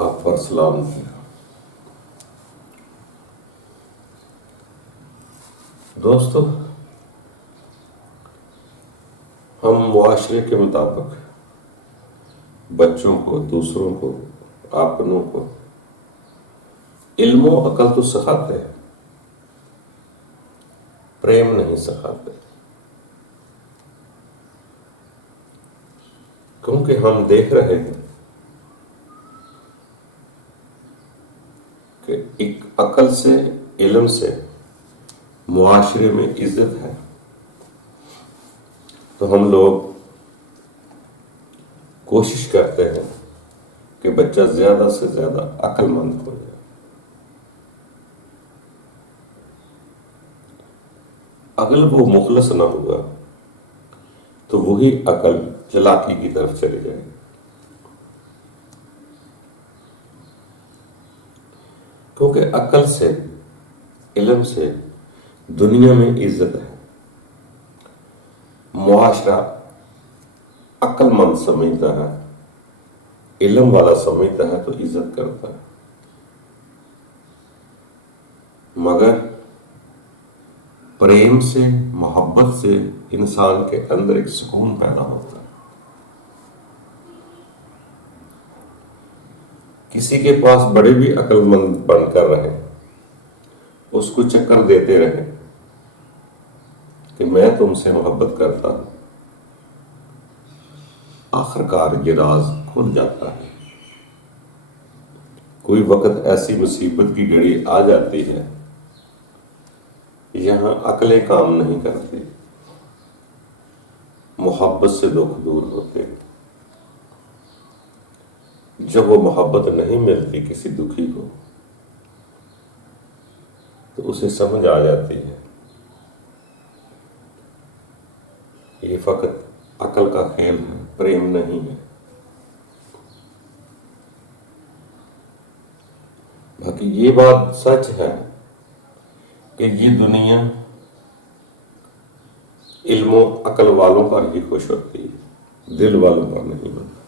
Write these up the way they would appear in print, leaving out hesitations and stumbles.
आप पर सलाम। दोस्तों, हम मुआशरे के मुताबिक बच्चों को, दूसरों को, अपनों को इल्म और अकल तो सिखाते हैं, प्रेम नहीं सिखाते। क्योंकि हम देख रहे हैं कि एक अकल से, इल्म से मुआशरे में इज्जत है, तो हम लोग कोशिश करते हैं कि बच्चा ज्यादा से ज्यादा अक्लमंद हो जाए। अगर वो मुखलस ना हुआ तो वही अकल चालाकी की तरफ चली जाएगी। क्योंकि अकल से, इल्म से दुनिया में इज्जत है। मुआशरा अक्लमंद समझता है, इल्म वाला समझता है तो इज्जत करता है। मगर प्रेम से, मोहब्बत से इंसान के अंदर एक सुकून पैदा होता है। किसी के पास बड़े भी अक्लमंद बनकर रहे, उसको चक्कर देते रहे कि मैं तुमसे मोहब्बत करता हूं, आखिरकार ये राज खुल जाता है। कोई वक्त ऐसी मुसीबत की घड़ी आ जाती है, यहां अकलें काम नहीं करती, मोहब्बत से दुख दूर होते। जब वो मोहब्बत नहीं मिलती किसी दुखी को, तो उसे समझ आ जाती है ये फकत अकल का खेल है, प्रेम नहीं है। बाकी ये बात सच है कि ये दुनिया इल्मो अकल वालों पर ही खुश होती है, दिल वालों पर नहीं होती।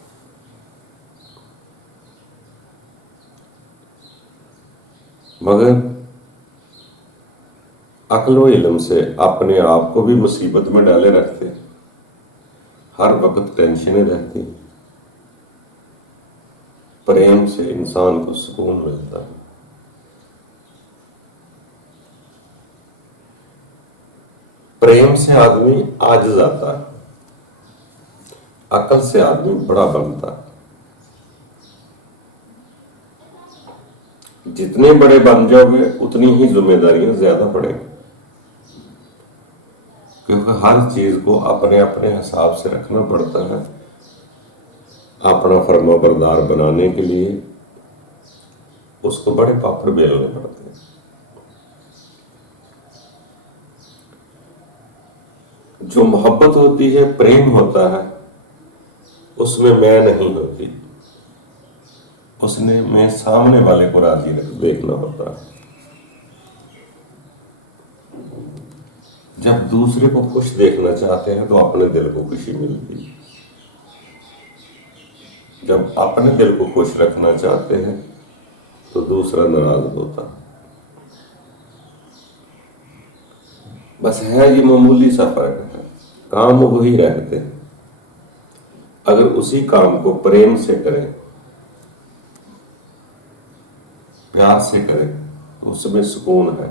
मगर अक्ल व इल्म से अपने आप को भी मुसीबत में डाले रखते, हर वक्त टेंशनें रहती। प्रेम से इंसान को सुकून मिलता है। प्रेम से आदमी आजिज आता है, अकल से आदमी बड़ा बनता है। जितने बड़े बन जाओगे उतनी ही जिम्मेदारियां ज्यादा बढ़ेंगी, क्योंकि हर चीज को अपने अपने हिसाब से रखना पड़ता है। अपना फर्मा बरदार बनाने के लिए उसको बड़े पापड़ बेलने पड़ते हैं। जो मोहब्बत होती है, प्रेम होता है, उसमें मैं नहीं होती, उसने मैं सामने वाले को राजी देखना होता है। जब दूसरे को खुश देखना चाहते हैं तो अपने दिल को खुशी मिलती है। जब अपने दिल को खुश रखना चाहते हैं तो दूसरा नाराज होता है। बस है ये मामूली सा फर्क है, काम वही रहते हैं। अगर उसी काम को प्रेम से करें, प्यार से करें, तो उसमें सुकून है।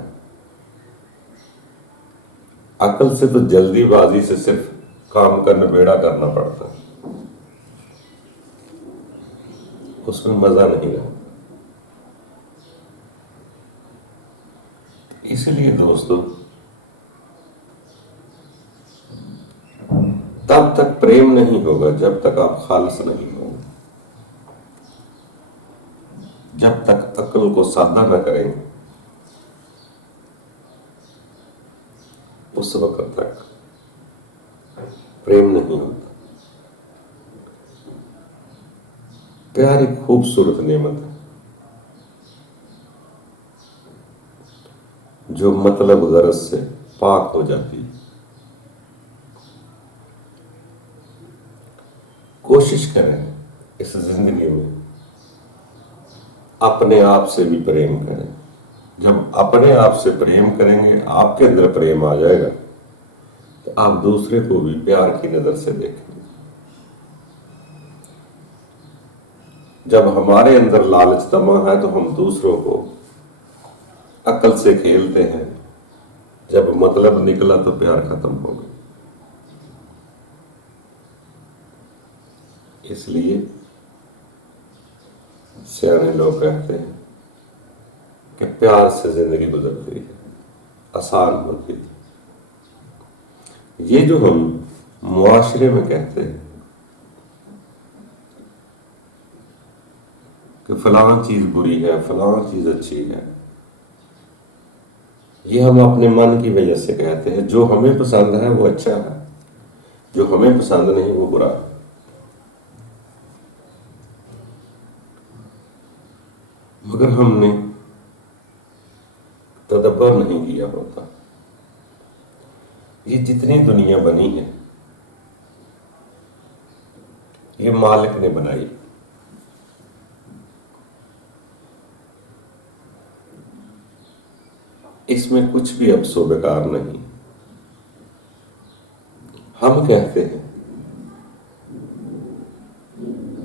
अकल से तो जल्दीबाजी से सिर्फ काम का निबेड़ा करना पड़ता है, उसमें मजा नहीं आता। इसलिए दोस्तों, तब तक प्रेम नहीं होगा जब तक आप खालिस नहीं होंगे। जब तक अक्ल को साधा न करेंगे, उस वक्त तक प्रेम नहीं होता। प्यार एक खूबसूरत नेमत है जो मतलब गरज से पाक हो जाती है। कोशिश करें इस जिंदगी में अपने आप से भी प्रेम करें। जब अपने आप से प्रेम करेंगे, आपके अंदर प्रेम आ जाएगा, तो आप दूसरे को भी प्यार की नजर से देखेंगे। जब हमारे अंदर लालच तमा है तो हम दूसरों को अकल से खेलते हैं। जब मतलब निकला तो प्यार खत्म हो गया। इसलिए सियाने लोग कहते हैं कि प्यार से जिंदगी गुजरती है, आसान होती है। ये जो हम मुआशरे में कहते हैं कि फलां चीज बुरी है, फलां चीज अच्छी है, ये हम अपने मन की वजह से कहते हैं। जो हमें पसंद है वो अच्छा है, जो हमें पसंद नहीं वो बुरा है। मगर हमने तदब्बर नहीं किया होता। ये जितनी दुनिया बनी है ये मालिक ने बनाई। इसमें कुछ भी अफसो बेकार नहीं। हम कहते हैं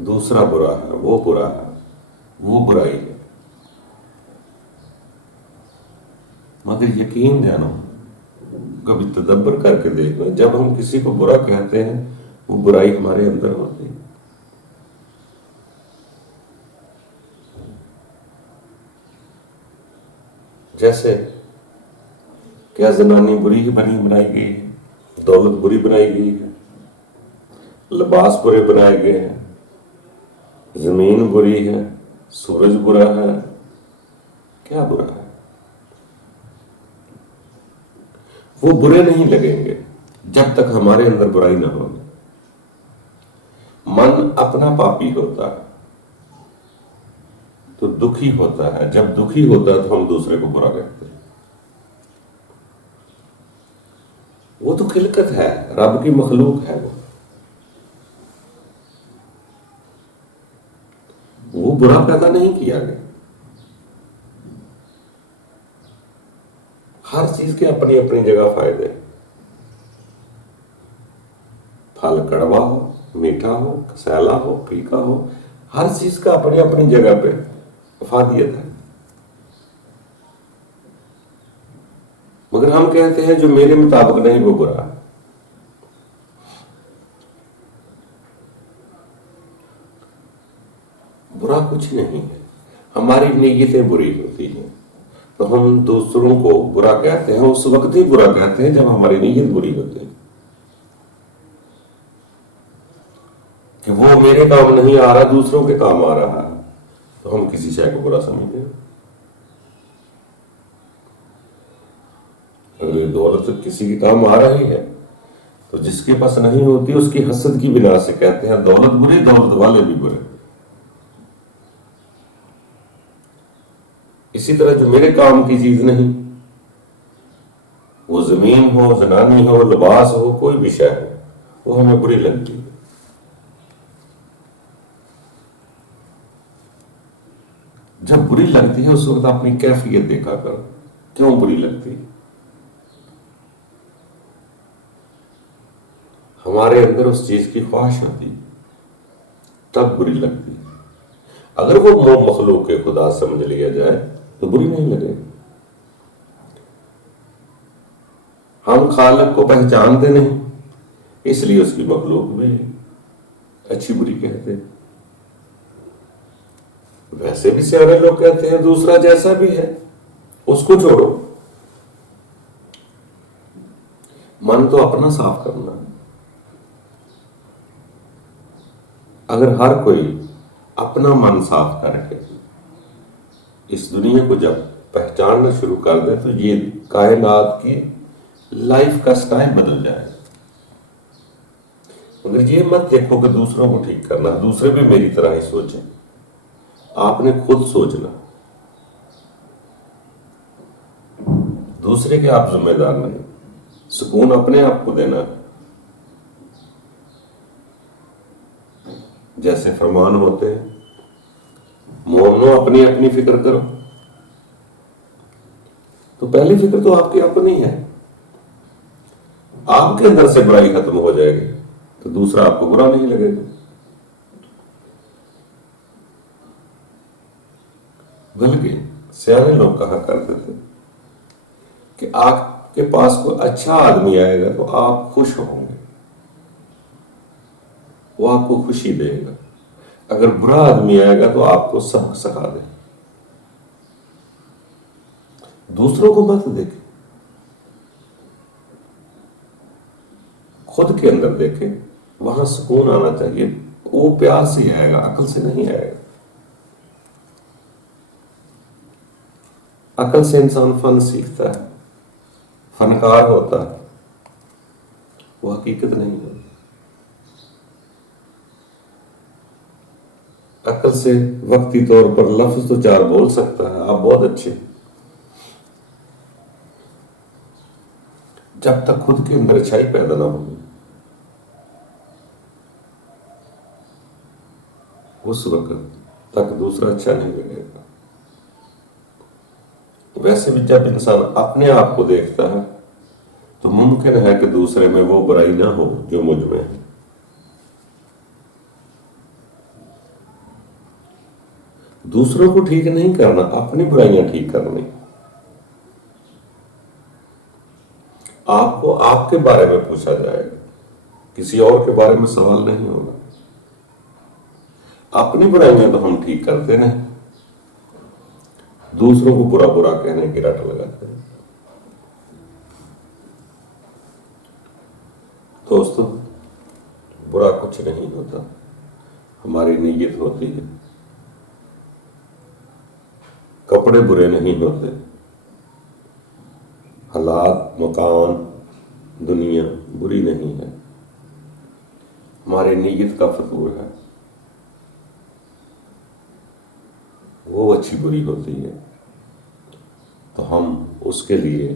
दूसरा बुरा है, वो बुरा है, वो बुराई है। मगर यकीन जानो, कभी तदब्बर करके देखना, जब हम किसी को बुरा कहते हैं वो बुराई हमारे अंदर होती है। जैसे क्या जनानी बुरी ही बनी बनाई गई है, दौलत बुरी बनाई गई है, लिबास बुरे बनाए गए हैं, जमीन बुरी है, सूरज बुरा है। क्या बुरा है? वो बुरे नहीं लगेंगे जब तक हमारे अंदर बुराई ना हो। मन अपना पापी होता है तो दुखी होता है। जब दुखी होता है तो हम दूसरे को बुरा कहते हैं। वो तो खिलकत है, रब की मखलूक है। वो बुरा पैदा नहीं किया गया। हर चीज के अपनी अपनी जगह फायदे। फल कड़वा हो, मीठा हो, कसैला हो, फीका हो, हर चीज का अपनी अपनी जगह पे अफादियत है। मगर हम कहते हैं जो मेरे मुताबिक नहीं वो बुरा है। बुरा कुछ नहीं है, हमारी नीयतें बुरी होती हैं तो हम दूसरों को बुरा कहते हैं। उस वक्त ही बुरा कहते हैं जब हमारी नीयत बुरी होती है कि वो मेरे काम नहीं आ रहा, दूसरों के काम आ रहा है, तो हम किसी शय को बुरा समझते हैं। अगर दौलत किसी के काम आ रही है तो जिसके पास नहीं होती उसकी हसद की बिना से कहते हैं दौलत बुरी, दौलत वाले भी बुरे। इसी तरह जो मेरे काम की चीज नहीं, वो जमीन हो, जनानी हो, लिबास हो, कोई भी शय हो, वो हमें बुरी लगती है। जब बुरी लगती है उस वक्त अपनी कैफियत देखा कर, क्यों बुरी लगती है। हमारे अंदर उस चीज की ख्वाहिश होती तब बुरी लगती है। अगर वो मखलूक के खुदा समझ लिया जाए तो बुरी नहीं लगेगी। हम खालिक को पहचानते नहीं, इसलिए उसकी मखलूक में अच्छी बुरी कहते हैं। वैसे भी सारे लोग कहते हैं दूसरा जैसा भी है उसको छोड़ो। मन तो अपना साफ करना है। अगर हर कोई अपना मन साफ करके इस दुनिया को जब पहचानना शुरू कर दे तो ये कायनात की लाइफ का स्टाइल बदल जाए। मगर ये मत देखो कि दूसरों को ठीक करना, दूसरे भी मेरी तरह ही सोचें। आपने खुद सोचना, दूसरे के आप जिम्मेदार नहीं। सुकून अपने आप को देना। जैसे फरमान होते हैं, मोमिन दोनों अपनी अपनी फिक्र करो, तो पहली फिक्र तो आपकी अपनी है। आपके अंदर से बुराई खत्म हो जाएगी तो दूसरा आपको बुरा नहीं लगेगा। बल्कि सियाने लोग कहा करते थे कि आपके पास कोई अच्छा आदमी आएगा तो आप खुश होंगे, वो आपको खुशी देगा। अगर बुरा आदमी आएगा तो आपको सबक सिखा दे। दूसरों को मत देखे, खुद के अंदर देखे, वहां सुकून आना चाहिए। वो प्यार से आएगा, अकल से नहीं आएगा। अकल से इंसान फन सीखता है, फनकार होता है, वो हकीकत नहीं होती। अकल से वक्ती तौर पर लफ्ज तो चार बोल सकता है, आप बहुत अच्छे, जब तक खुद के अंदर अच्छाई पैदा ना होगी उस वक्त तक दूसरा अच्छा नहीं लगेगा। वैसे भी जब इंसान अपने आप को देखता है तो मुमकिन है कि दूसरे में वो बुराई ना हो जो मुझ में है। दूसरों को ठीक नहीं करना, अपनी बुराइयां ठीक करनी। आपको आपके बारे में पूछा जाएगा, किसी और के बारे में सवाल नहीं होगा। अपनी बुराइयां तो हम ठीक करते नहीं, दूसरों को बुरा बुरा कहने की रट लगाते हैं। दोस्तों, बुरा कुछ नहीं होता, हमारी नीयत होती है। कपड़े बुरे नहीं होते, हालात, मकान, दुनिया बुरी नहीं है, हमारी नीयत का फतूर है, वो अच्छी बुरी होती है। तो हम उसके लिए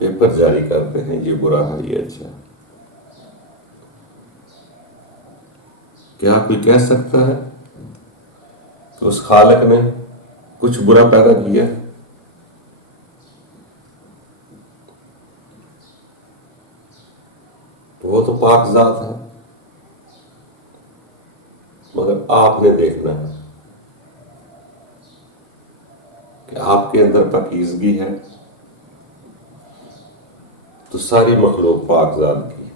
पेपर जारी करते हैं, ये बुरा है, ये अच्छा है। क्या कोई कह सकता है कि उस खालिक ने कुछ बुरा पैदा किया? तो वो तो पाकज़ात है, मगर आपने देखना है कि आपके अंदर पाकीज़गी है तो सारी मखलूक पाकज़ात की।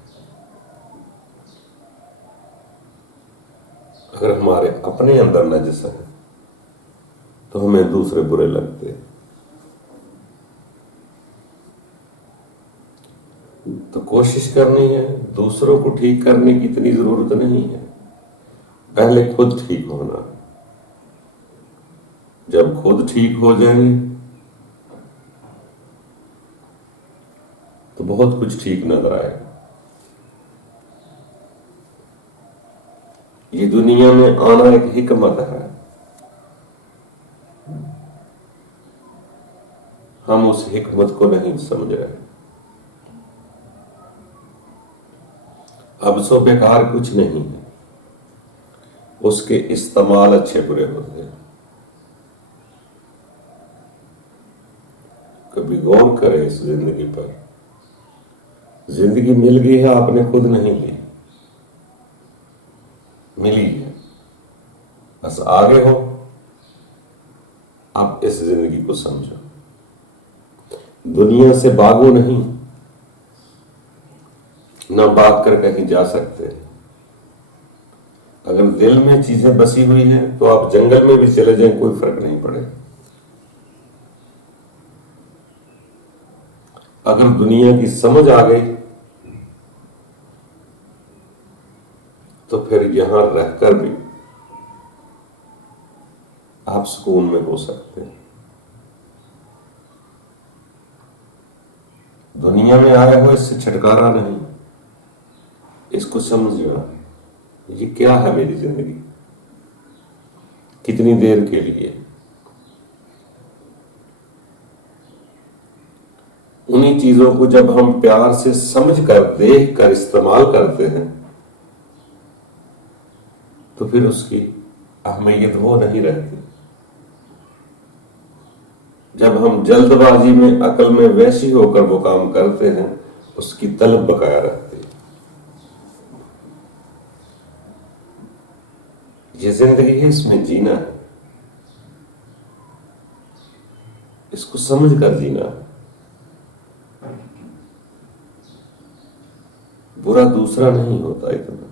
अगर हमारे अपने अंदर नजस है तो हमें दूसरे बुरे लगते हैं। तो कोशिश करनी है, दूसरों को ठीक करने की इतनी जरूरत नहीं है, पहले खुद ठीक होना है। जब खुद ठीक हो जाएंगे तो बहुत कुछ ठीक नजर आएगा। ये दुनिया में आना एक हिकमत है, हम उस हिकमत को नहीं समझ रहे। अब सो बेकार कुछ नहीं है, उसके इस्तेमाल अच्छे बुरे होते हैं। कभी गौर करें इस जिंदगी पर। जिंदगी मिल गई है, आपने खुद नहीं ली, मिली है, बस आगे हो। आप इस जिंदगी को समझो, दुनिया से भागो नहीं, ना भाग कर कहीं जा सकते। अगर दिल में चीजें बसी हुई हैं तो आप जंगल में भी चले जाएं, कोई फर्क नहीं पड़ेगा। अगर दुनिया की समझ आ गई तो फिर यहां रहकर भी आप सुकून में हो सकते हैं। दुनिया में आए हो इससे छुटकारा नहीं, इसको समझना, ये क्या है मेरी जिंदगी, कितनी देर के लिए। उन्हीं चीजों को जब हम प्यार से समझ कर, देख कर इस्तेमाल करते हैं तो फिर उसकी अहमियत वो नहीं रहती। जब हम जल्दबाजी में, अकल में वैसी होकर वो काम करते हैं, उसकी तलब बकाया रहती है। ये जिंदगी है, इसमें जीना है, इसको समझ कर जीना है। बुरा दूसरा नहीं होता इतना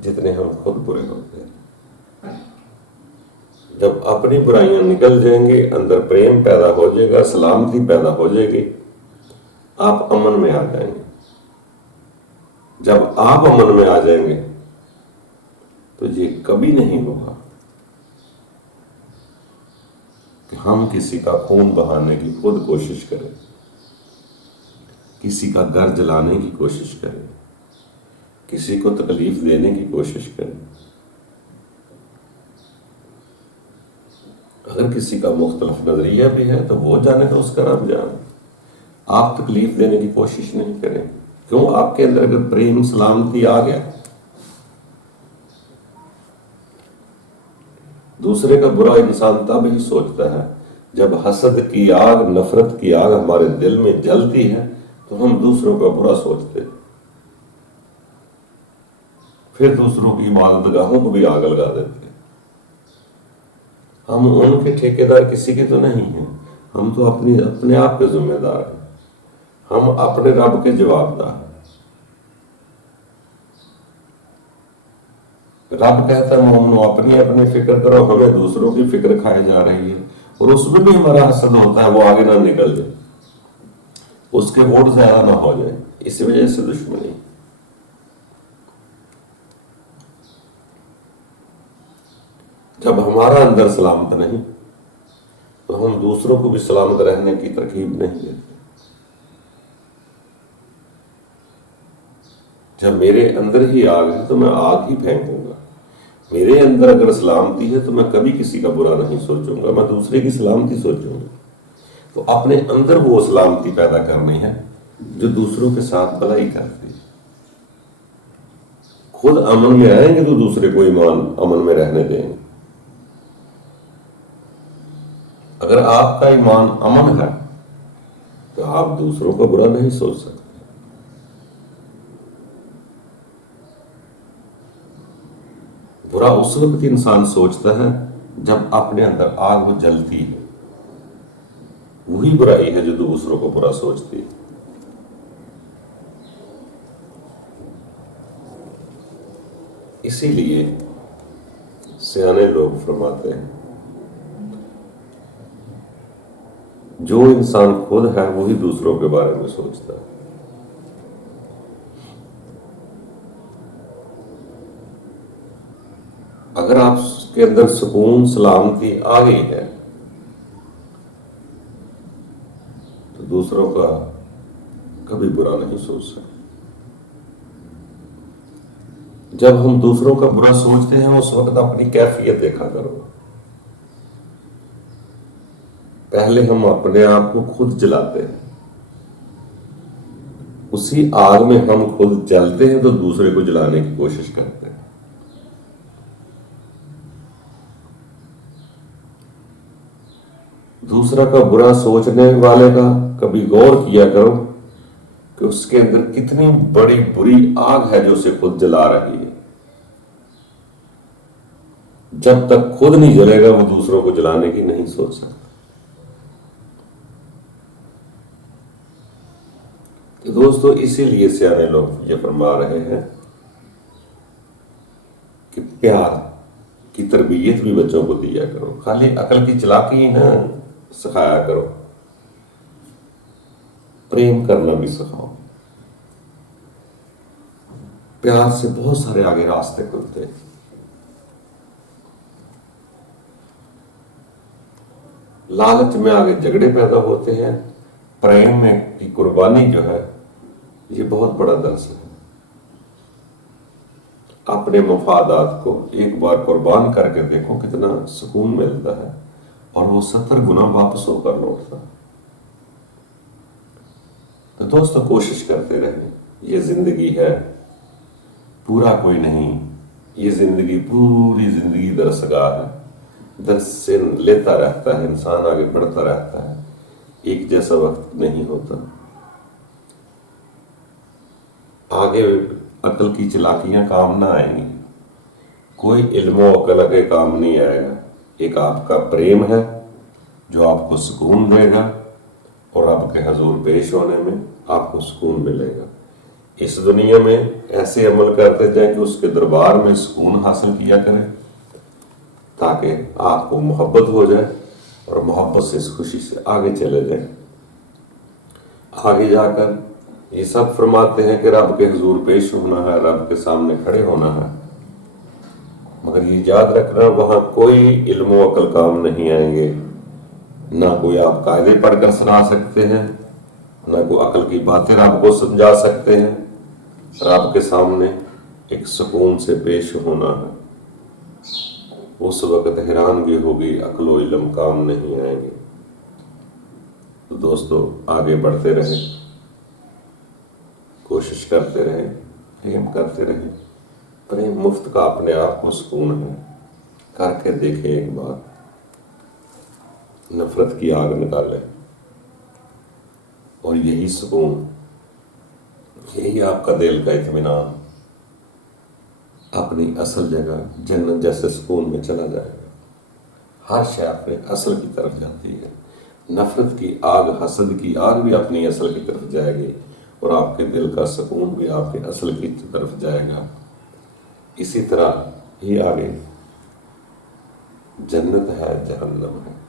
जितने हम खुद बुरे होते हैं। जब अपनी बुराइयां निकल जाएंगे, अंदर प्रेम पैदा हो जाएगा, सलामती पैदा हो जाएगी, आप अमन में आ जाएंगे। जब आप अमन में आ जाएंगे तो ये कभी नहीं होगा कि हम किसी का खून बहाने की खुद कोशिश करें, किसी का घर जलाने की कोशिश करें, किसी को तकलीफ देने की कोशिश करें। अगर किसी का मुख्तलिफ नजरिया भी है तो वो जाने तो उसका रब जाने। आप तकलीफ देने की कोशिश नहीं करें। क्यों? आपके अंदर अगर प्रेम सलामती आ गया, दूसरे का बुरा इंसान तब ही सोचता है जब हसद की आग, नफरत की आग हमारे दिल में जलती है तो हम दूसरों का बुरा सोचते हैं, फिर दूसरों की इबादतगाहों को भी आग लगा देते हैं। हम उनके ठेकेदार किसी के तो नहीं हैं, हम तो अपने आप के जिम्मेदार हैं, हम अपने रब के जवाबदार हैं। रब कहता है मोमनो अपनी अपनी फिक्र करो, हमें दूसरों की फिक्र खाई जा रही है, और उसमें भी हमारा हसद होता है, वो आगे ना निकल जाए, उसके वोट ज्यादा ना हो जाए, इसी वजह से दुश्मनी। जब हमारा अंदर सलामत नहीं तो हम दूसरों को भी सलामत रहने की तरकीब नहीं देते। जब मेरे अंदर ही आग है तो मैं आग ही फेंकूंगा। मेरे अंदर अगर सलामती है तो मैं कभी किसी का बुरा नहीं सोचूंगा, मैं दूसरे की सलामती सोचूंगा। तो अपने अंदर वो सलामती पैदा करनी है जो दूसरों के साथ भलाई करती है। खुद अमन में आएंगे तो दूसरे को ईमान अमन में रहने देंगे। अगर आपका ईमान अमन है तो आप दूसरों को बुरा नहीं सोच सकते। बुरा उस वक्त इंसान सोचता है जब अपने अंदर आग वो जलती है, वही बुराई है जो दूसरों को बुरा सोचती है। इसीलिए सियाने लोग फरमाते हैं जो इंसान खुद है वही दूसरों के बारे में सोचता है। अगर आपके अंदर सुकून सलामती आ गई है तो दूसरों का कभी बुरा नहीं सोच सकते। जब हम दूसरों का बुरा सोचते हैं उस वक्त अपनी कैफियत देखा करो। पहले हम अपने आप को खुद जलाते हैं, उसी आग में हम खुद जलते हैं तो दूसरे को जलाने की कोशिश करते हैं। दूसरा का बुरा सोचने वाले का कभी गौर किया करो कि उसके अंदर कितनी बड़ी बुरी आग है जो उसे खुद जला रही है। जब तक खुद नहीं जलेगा वो दूसरों को जलाने की नहीं सोच सकता। तो दोस्तों इसीलिए सियाने लोग ये फरमा रहे हैं कि प्यार की तरबियत भी बच्चों को दिया करो, खाली अकल की चालाकी ना सिखाया करो, प्रेम करना भी सिखाओ। प्यार से बहुत सारे आगे रास्ते खुलते हैं। लालच में आगे झगड़े पैदा होते हैं। प्रेम में की कुर्बानी जो है ये बहुत बड़ा दर्स है। अपने मफादात को एक बार कुर्बान करके देखो कितना सुकून मिलता है और वो 70 गुना वापस होकर लौटता है। तो दोस्तों कोशिश करते रहें, ये जिंदगी है, पूरा कोई नहीं, ये जिंदगी पूरी जिंदगी दरसगाह है, दर्स से लेता रहता है, इंसान आगे बढ़ता रहता है, एक जैसा वक्त नहीं होता। आगे अकल की चलाकियां काम ना आएंगी, कोई इल्मो अकल के काम नहीं आएगा। एक आपका प्रेम है जो आपको सुकून देगा और आपके हजूर पेश होने में आपको सुकून मिलेगा। इस दुनिया में ऐसे अमल करते जाए कि उसके दरबार में सुकून हासिल किया करें, ताकि आपको मोहब्बत हो जाए और मोहब्बत से इस खुशी से आगे चले जाए। आगे जाकर ये सब फरमाते हैं कि रब के हुजूर पेश होना है, रब के सामने खड़े होना है, मगर ये याद रखना वहां कोई इल्मो अकल काम नहीं आएंगे। ना कोई आप कायदे पढ़कर सुना सकते हैं, ना कोई अकल की बातें आपको समझा सकते हैं। रब के सामने एक सुकून से पेश होना है, उस वक्त हैरानगी होगी, अक्लो इल्म काम नहीं आएंगे। तो दोस्तों आगे बढ़ते रहे, कोशिश करते रहे, प्रेम करते रहे। प्रेम मुफ्त का अपने आप को सुकून है, करके देखें एक बार, नफरत की आग निकाले और यही सुकून, यही आपका दिल का इत्मीनान अपनी असल जगह जन्नत जैसे सुकून में चला जाएगा। हर शय अपने असल की तरफ जाती है। नफरत की आग, हसद की आग भी अपनी असल की तरफ जाएगी और आपके दिल का सुकून भी आपके असल की तरफ जाएगा। इसी तरह ही आगे जन्नत है, जहन्नम है।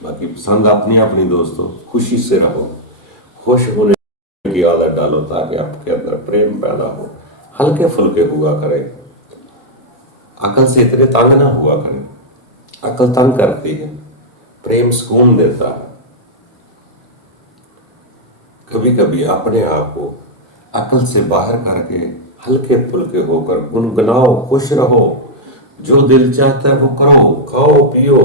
बाकी पसंद अपनी अपनी दोस्तों, खुशी से रहो, खुश होने की आदत डालो ताकि आपके अंदर प्रेम पैदा हो। हल्के फुल्के हुआ करें, अकल से इतने तंग ना हुआ करें, अकल तंग करती है, प्रेम सुकून देता है। कभी कभी अपने आप को अकल से बाहर करके हल्के फुल्के होकर गुनगुनाओ, खुश रहो, जो दिल चाहता है वो करो, खाओ पियो,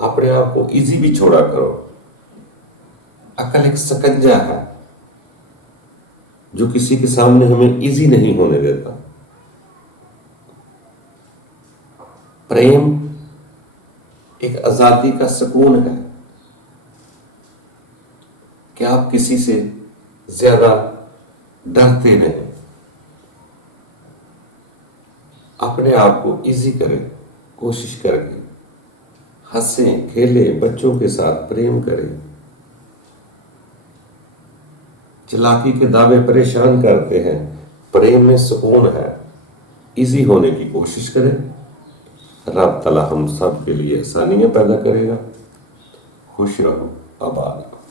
अपने आप को इजी भी छोड़ा करो। अकल एक सकंजा है जो किसी के सामने हमें इजी नहीं होने देता। प्रेम एक आजादी का सुकून है कि आप किसी से ज्यादा डरते नहीं, अपने आप को इजी करें, कोशिश करके हंसें खेलें, बच्चों के साथ प्रेम करें। चालाकी के दावे परेशान करते हैं, प्रेम में सुकून है, इजी होने की कोशिश करें। रब तआला हम सब के लिए आसानियां पैदा करेगा। खुश रहो, आबाद रहो।